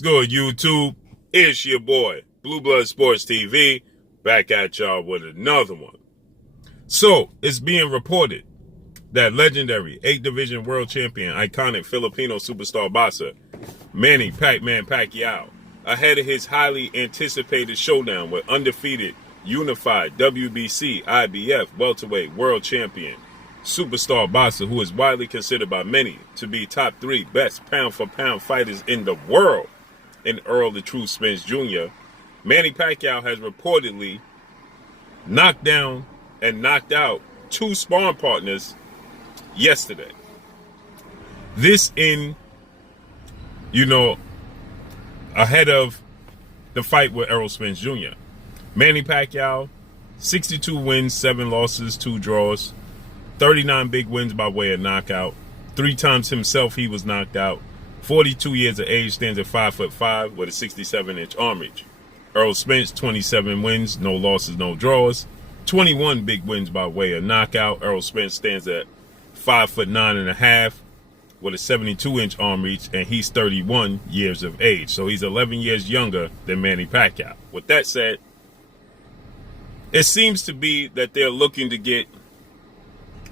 What's good, YouTube? It's your boy, Blue Blood Sports TV, back at y'all with another one. So, it's being reported that legendary 8-division world champion, iconic Filipino superstar boxer, Manny Pacquiao, ahead of his highly anticipated showdown with undefeated, unified WBC, IBF welterweight world champion, superstar boxer who is widely considered by many to be top 3 best pound-for-pound fighters in the world, in Errol the True Spence Jr., Manny Pacquiao has reportedly knocked down and knocked out 2 sparring partners yesterday. This ahead of the fight with Errol Spence Jr. Manny Pacquiao, 62 wins, 7 losses, 2 draws, 39 big wins by way of knockout. 3 times himself he was knocked out. 42 years of age, stands at 5'5" with a 67-inch arm reach. Errol Spence, 27 wins, no losses, no draws. 21 big wins by way of knockout. Errol Spence stands at 5'9.5" with a 72-inch arm reach, and he's 31 years of age. So he's 11 years younger than Manny Pacquiao. With that said, it seems to be that they're looking to get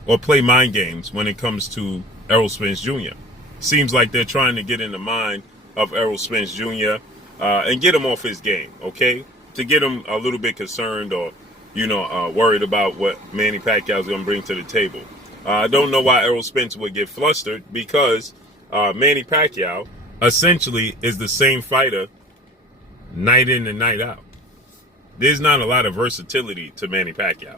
or play mind games when it comes to Errol Spence Jr. Seems like they're trying to get in the mind of Errol Spence Jr. And get him off his game, okay? To get him a little bit concerned or, worried about what Manny Pacquiao is going to bring to the table. I don't know why Errol Spence would get flustered, because Manny Pacquiao essentially is the same fighter night in and night out. There's not a lot of versatility to Manny Pacquiao.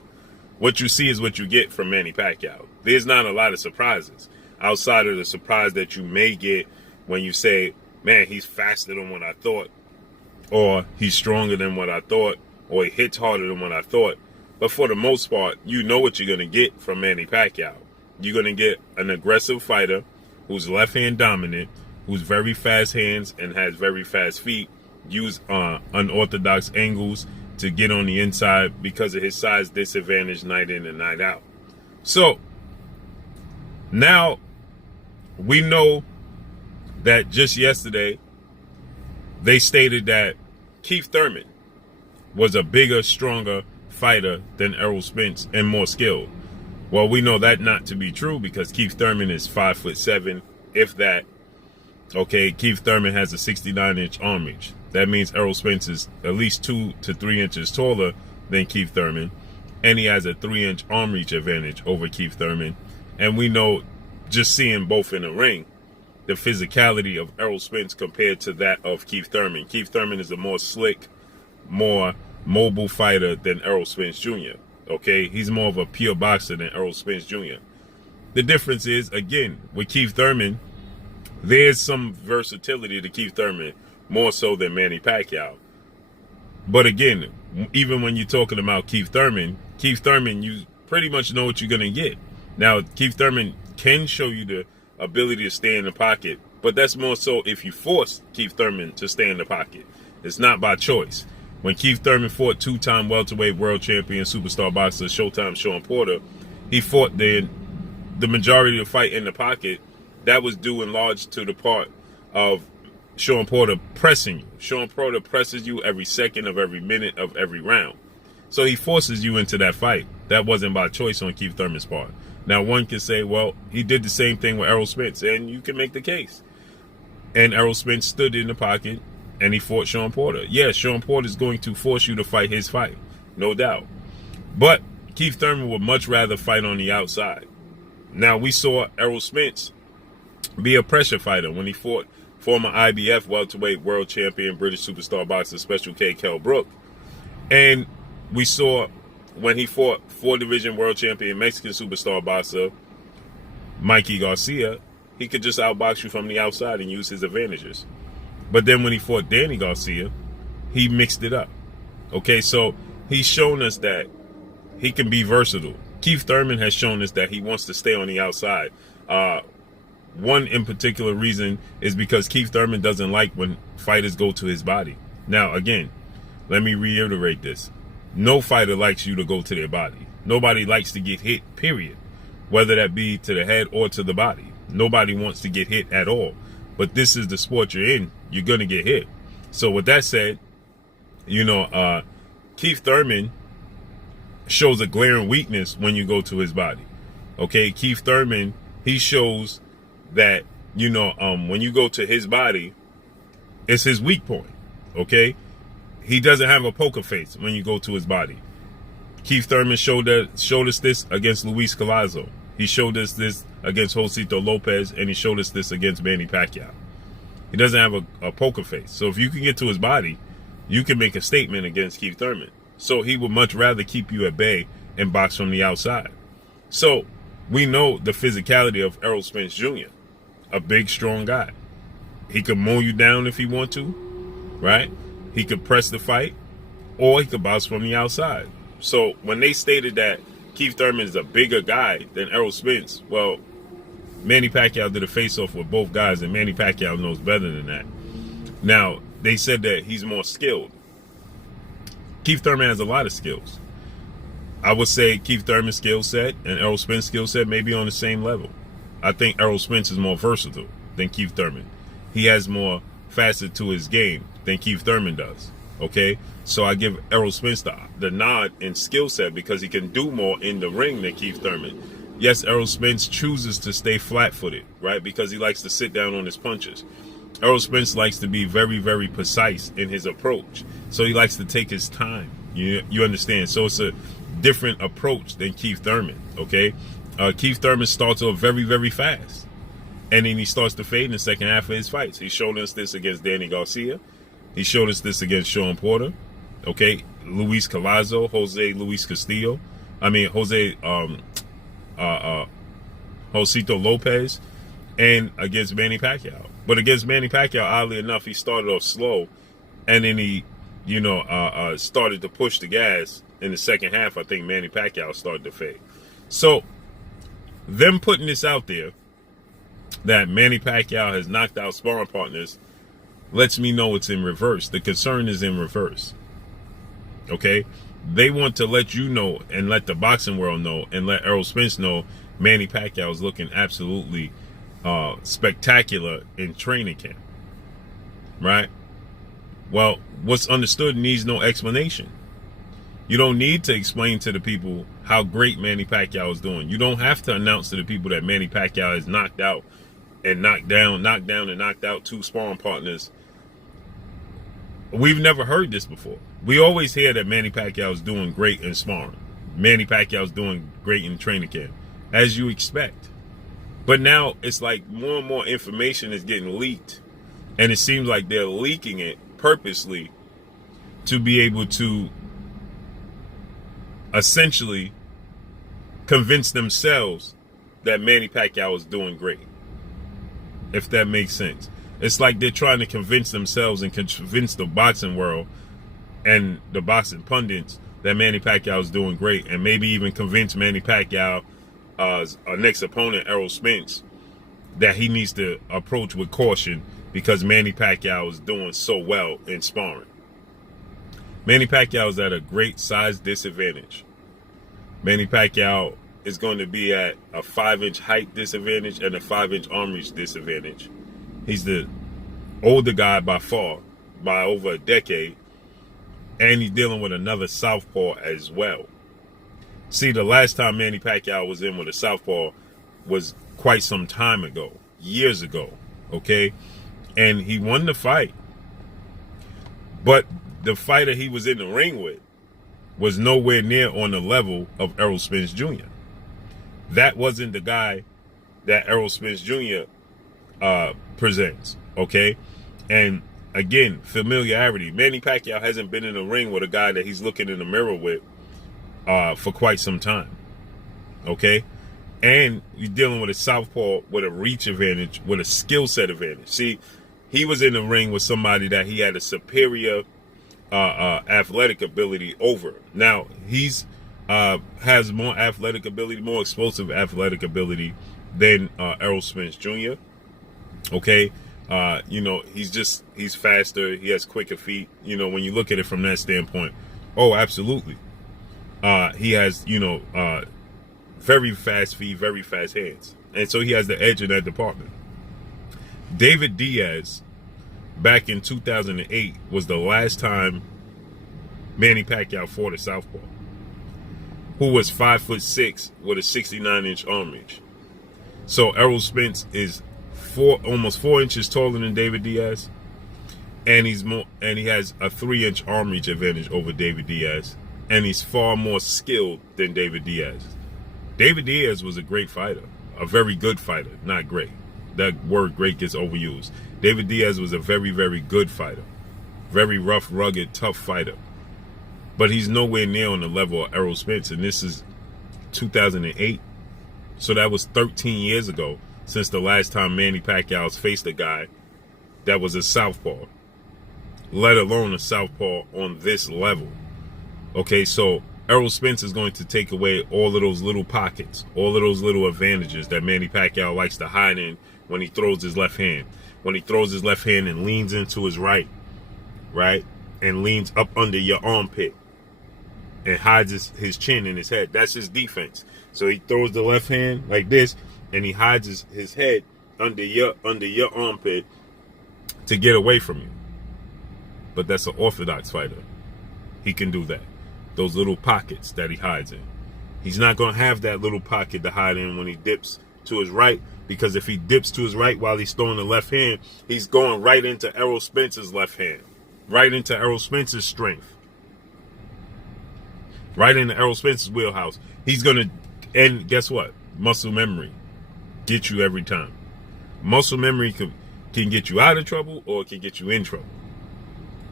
What you see is what you get from Manny Pacquiao. There's not a lot of surprises outside of the surprise that you may get when you say, man, he's faster than what I thought, or he's stronger than what I thought, or he hits harder than what I thought. But for the most part, you know what you're going to get from Manny Pacquiao. You're going to get an aggressive fighter who's left-hand dominant, who's very fast hands and has very fast feet, use unorthodox angles to get on the inside because of his size disadvantage night in and night out. So, now we know that just yesterday they stated that Keith Thurman was a bigger, stronger fighter than Errol Spence and more skilled. Well, we know that not to be true, because Keith Thurman is 5'7", if that. Okay, Keith Thurman has a 69-inch arm reach. That means Errol Spence is at least 2 to 3 inches taller than Keith Thurman, and he has a 3-inch arm reach advantage over Keith Thurman. And we know, just seeing both in the ring, the physicality of Errol Spence compared to that of Keith Thurman. Keith Thurman is a more slick, more mobile fighter than Errol Spence Jr. Okay, he's more of a pure boxer than Errol Spence Jr. The difference is, again, with Keith Thurman, there's some versatility to Keith Thurman, more so than Manny Pacquiao. But again, even when you're talking about Keith Thurman, you pretty much know what you're going to get. Now, Keith Thurman can show you the ability to stay in the pocket, but that's more so if you force Keith Thurman to stay in the pocket. It's not by choice. When Keith Thurman fought 2-time welterweight world champion superstar boxer Showtime Sean Porter, he fought the majority of the fight in the pocket. That was due in large to the part of Sean Porter pressing you. Sean Porter presses you every second of every minute of every round. So he forces you into that fight. That wasn't by choice on Keith Thurman's part. Now, one can say, well, he did the same thing with Errol Spence, and you can make the case. And Errol Spence stood in the pocket, and he fought Sean Porter. Yeah, Sean Porter is going to force you to fight his fight, no doubt. But Keith Thurman would much rather fight on the outside. Now, we saw Errol Spence be a pressure fighter when he fought former IBF welterweight world champion, British superstar boxer Special K. Kell Brook. And we saw when he fought 4-division world champion Mexican superstar boxer Mikey Garcia, he could just outbox you from the outside and use his advantages. But then when he fought Danny Garcia, he mixed it up. Okay, so he's shown us that he can be versatile. Keith Thurman has shown us that he wants to stay on the outside. One in particular reason is because Keith Thurman doesn't like when fighters go to his body. Now, again, let me reiterate this. No fighter likes you to go to their body. Nobody likes to get hit, period. Whether that be to the head or to the body. Nobody wants to get hit at all. But this is the sport you're in. you're going to get hit. So with that said, Keith Thurman shows a glaring weakness when you go to his body. Okay, Keith Thurman, he shows that, when you go to his body, it's his weak point. Okay, he doesn't have a poker face when you go to his body. Keith Thurman showed us this against Luis Collazo. He showed us this against Josito Lopez, and he showed us this against Manny Pacquiao. He doesn't have a poker face. So if you can get to his body, you can make a statement against Keith Thurman. So he would much rather keep you at bay and box from the outside. So we know the physicality of Errol Spence Jr., a big, strong guy. He could mow you down if he want to, right? He could press the fight, or he could bounce from the outside. So when they stated that Keith Thurman is a bigger guy than Errol Spence, well, Manny Pacquiao did a face-off with both guys, and Manny Pacquiao knows better than that. Now, they said that he's more skilled. Keith Thurman has a lot of skills. I would say Keith Thurman's skill set and Errol Spence's skill set may be on the same level. I think Errol Spence is more versatile than Keith Thurman. He has more facet to his game than Keith Thurman does. Okay? So I give Errol Spence the nod in skill set because he can do more in the ring than Keith Thurman. Yes, Errol Spence chooses to stay flat-footed, right? Because he likes to sit down on his punches. Errol Spence likes to be very, very precise in his approach. So he likes to take his time. You understand? So it's a different approach than Keith Thurman, okay? Keith Thurman starts off very, very fast. And then he starts to fade in the second half of his fights. He showed us this against Danny Garcia. He showed us this against Sean Porter, okay? Luis Collazo, Josito Lopez, and against Manny Pacquiao. But against Manny Pacquiao, oddly enough, he started off slow, and then he, started to push the gas in the second half. I think Manny Pacquiao started to fade. So, them putting this out there, that Manny Pacquiao has knocked out sparring partners, lets me know it's in reverse. The concern is in reverse. Okay? They want to let you know and let the boxing world know and let Errol Spence know Manny Pacquiao is looking absolutely spectacular in training camp. Right? Well, what's understood needs no explanation. You don't need to explain to the people how great Manny Pacquiao is doing. You don't have to announce to the people that Manny Pacquiao has knocked out and knocked down and knocked out two sparring partners. We've never heard this before. We always hear that Manny Pacquiao is doing great in sparring. Manny Pacquiao is doing great in training camp, as you expect. But now it's like more and more information is getting leaked, and it seems like they're leaking it purposely to be able to essentially convince themselves that Manny Pacquiao is doing great. If that makes sense. It's like they're trying to convince themselves and convince the boxing world and the boxing pundits that Manny Pacquiao is doing great, and maybe even convince Manny Pacquiao, our next opponent, Errol Spence, that he needs to approach with caution because Manny Pacquiao is doing so well in sparring. Manny Pacquiao is at a great size disadvantage. Manny Pacquiao is going to be at a 5-inch height disadvantage and a 5-inch arm reach disadvantage. He's the older guy by far, by over a decade, and he's dealing with another southpaw as well. See, the last time Manny Pacquiao was in with a southpaw was quite some time ago, years ago, okay? And he won the fight. But the fighter he was in the ring with was nowhere near on the level of Errol Spence Jr. That wasn't the guy that Errol Spence Jr. Presents, okay? And again, familiarity. Manny Pacquiao hasn't been in the ring with a guy that he's looking in the mirror with for quite some time, okay? And you're dealing with a southpaw with a reach advantage, with a skill set advantage. See, he was in the ring with somebody that he had a superior athletic ability over. Now, he's has more athletic ability, more explosive athletic ability than Errol Spence Jr., okay? He's faster. He has quicker feet. When you look at it from that standpoint, oh, absolutely. He has, very fast feet, very fast hands. And so he has the edge in that department. David Diaz back in 2008 was the last time Manny Pacquiao fought a southpaw, who was 5'6" with a 69-inch arm reach. So Errol Spence is almost 4 inches taller than David Diaz, and he has a 3-inch arm reach advantage over David Diaz, and he's far more skilled than David Diaz. David Diaz was a great fighter, a very good fighter, not great. That word "great" gets overused. David Diaz was a very, very good fighter, very rough, rugged, tough fighter. But he's nowhere near on the level of Errol Spence, and this is 2008. So that was 13 years ago since the last time Manny Pacquiao's faced a guy that was a southpaw, let alone a southpaw on this level. Okay, so Errol Spence is going to take away all of those little pockets, all of those little advantages that Manny Pacquiao likes to hide in when he throws his left hand. When he throws his left hand and leans into his right, and leans up under your armpit and hides his chin in his head. That's his defense. So he throws the left hand like this, and he hides his head under your armpit to get away from you. But that's an orthodox fighter. He can do that. Those little pockets that he hides in. He's not going to have that little pocket to hide in when he dips to his right, because if he dips to his right while he's throwing the left hand, he's going right into Errol Spence's left hand, right into Errol Spence's strength, right into Errol Spence's wheelhouse. He's going to, and guess what? Muscle memory gets you every time. Muscle memory can get you out of trouble, or it can get you in trouble.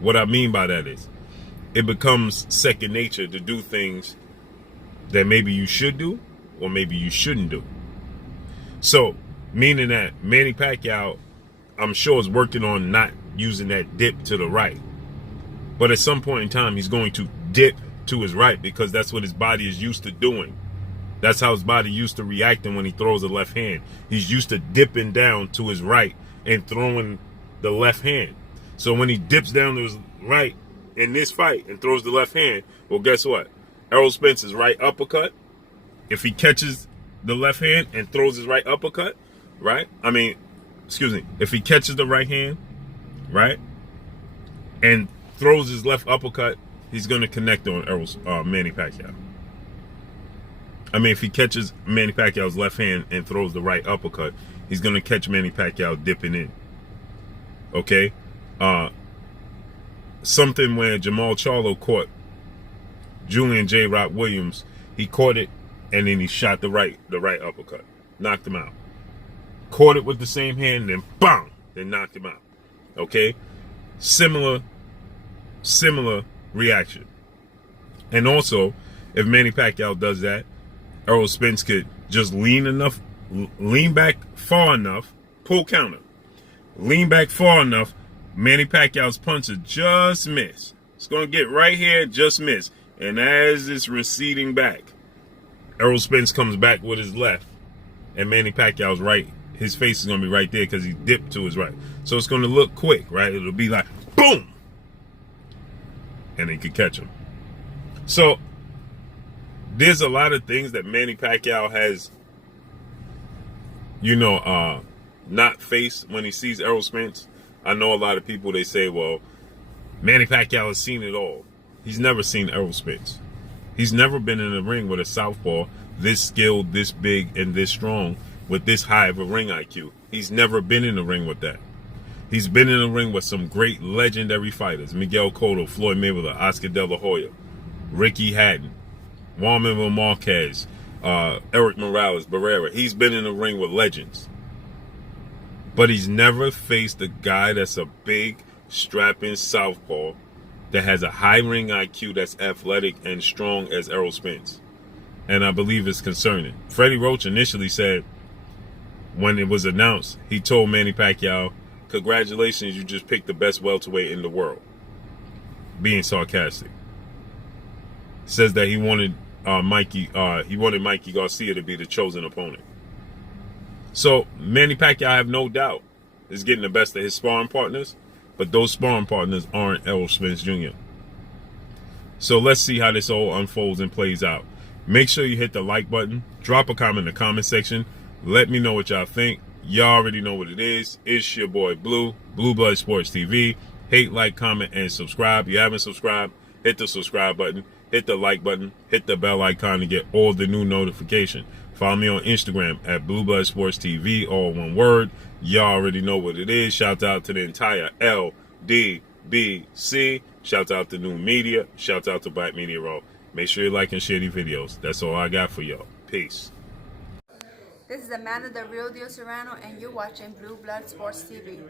What I mean by that is, it becomes second nature to do things that maybe you should do or maybe you shouldn't do. So, meaning that Manny Pacquiao, I'm sure, is working on not using that dip to the right. But at some point in time, he's going to dip to his right, because that's what his body is used to doing. That's how his body used to reacting when he throws the left hand. He's used to dipping down to his right and throwing the left hand. So when he dips down to his right in this fight and throws the left hand, well, guess what? Errol Spence's right uppercut, if he catches the left hand and throws his right uppercut, if he catches the right hand, and throws his left uppercut, he's going to connect on Manny Pacquiao. If he catches Manny Pacquiao's left hand and throws the right uppercut, he's going to catch Manny Pacquiao dipping in. Okay? Something where Jamal Charlo caught Julian J. Rock Williams, he caught it and then he shot the right uppercut, knocked him out. Caught it with the same hand, then bang, then knocked him out. Okay? Similar reaction. And also, if Manny Pacquiao does that, Errol Spence could just lean back far enough, pull counter, lean back far enough, Manny Pacquiao's punch will just miss. It's going to get right here, just miss. And as it's receding back, Errol Spence comes back with his left, and Manny Pacquiao's right, his face is going to be right there because he dipped to his right. So it's going to look quick, right? It'll be like, boom! And he could catch him. So there's a lot of things that Manny Pacquiao has, not faced when he sees Errol Spence. I know a lot of people, they say, well, Manny Pacquiao has seen it all. He's never seen Errol Spence. He's never been in a ring with a southpaw this skilled, this big, and this strong, with this high of a ring IQ. He's never been in a ring with that. He's been in a ring with some great legendary fighters: Miguel Cotto, Floyd Mayweather, Oscar De La Hoya, Ricky Hatton, Juan Manuel Marquez, Eric Morales, Barrera. He's been in a ring with legends. But he's never faced a guy that's a big, strapping southpaw that has a high ring IQ, that's athletic and strong as Errol Spence. And I believe it's concerning. Freddie Roach initially said, when it was announced, he told Manny Pacquiao, "Congratulations, you just picked the best welterweight in the world." Being sarcastic. Says that he wanted Mikey Garcia to be the chosen opponent. So Manny Pacquiao, I have no doubt, is getting the best of his sparring partners, but those sparring partners aren't Errol Spence Jr. So let's see how this all unfolds and plays out. Make sure you hit the like button, drop a comment in the comment section, let me know what y'all think. Y'all already know what it is. It's your boy Blue Blood Sports TV. Hate, like, comment, and subscribe. If you haven't subscribed, hit the subscribe button, hit the like button, hit the bell icon to get all the new notifications. Follow me on Instagram at Blue Blood Sports TV, all one word. Y'all already know what it is. Shout out to the entire LDBC. Shout out to New Media. Shout out to Black Media Raw. Make sure you like and share these videos. That's all I got for y'all. Peace. This is Amanda, the real deal Serrano, and you're watching Blue Blood Sports TV.